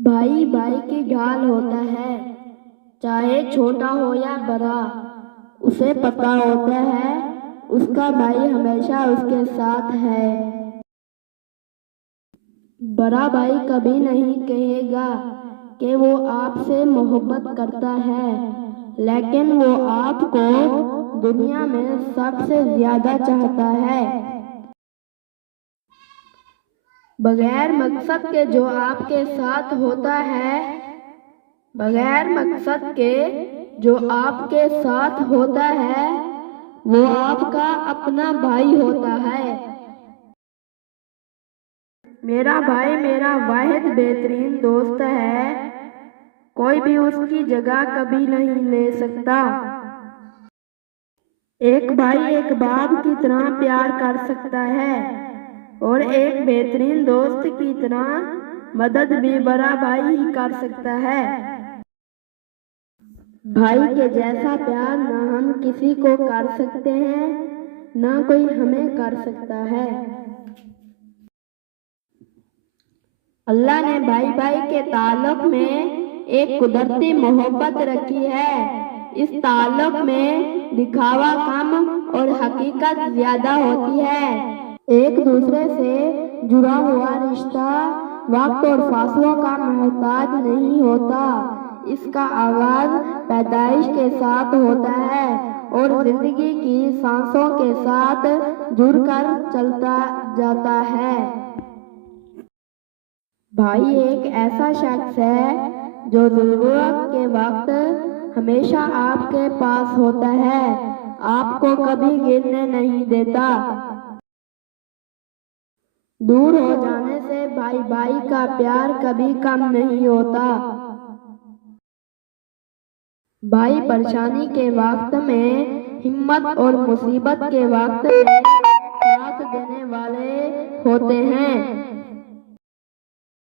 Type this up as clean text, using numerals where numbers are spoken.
بھائی بھائی کی ڈھال ہوتا ہے، چاہے چھوٹا ہو یا بڑا۔ اسے پتہ ہوتا ہے اس کا بھائی ہمیشہ اس کے ساتھ ہے۔ بڑا بھائی کبھی نہیں کہے گا کہ وہ آپ سے محبت کرتا ہے، لیکن وہ آپ کو دنیا میں سب سے زیادہ چاہتا ہے۔ بغیر مقصد کے جو آپ کے ساتھ ہوتا ہے، بغیر مقصد کے جو آپ کے ساتھ ہوتا ہے، وہ آپ کا اپنا بھائی ہوتا ہے۔ میرا بھائی میرا واحد بہترین دوست ہے، کوئی بھی اس کی جگہ کبھی نہیں لے سکتا۔ ایک بھائی ایک باپ کی طرح پیار کر سکتا ہے، اور ایک بہترین دوست کی طرح مدد بھی بڑا بھائی ہی کر سکتا ہے۔ بھائی کے جیسا پیار نہ ہم کسی کو کر سکتے ہیں، نہ کوئی ہمیں کر سکتا ہے۔ اللہ نے بھائی بھائی کے تعلق میں ایک قدرتی محبت رکھی ہے۔ اس تعلق میں دکھاوا کم اور حقیقت زیادہ ہوتی ہے۔ ایک دوسرے سے جڑا ہوا رشتہ وقت اور فاصلوں کا محتاج نہیں ہوتا۔ اس کا آغاز پیدائش کے ساتھ ہوتا ہے اور زندگی کی سانسوں کے ساتھ جڑ کر چلتا جاتا ہے۔ بھائی ایک ایسا شخص ہے جو ضرورت کے وقت ہمیشہ آپ کے پاس ہوتا ہے، آپ کو کبھی گرنے نہیں دیتا۔ دور ہو جانے سے بھائی بھائی کا پیار کبھی کم نہیں ہوتا۔ بھائی پریشانی کے وقت میں ہمت اور مصیبت کے وقت میں ساتھ دینے والے ہوتے ہیں۔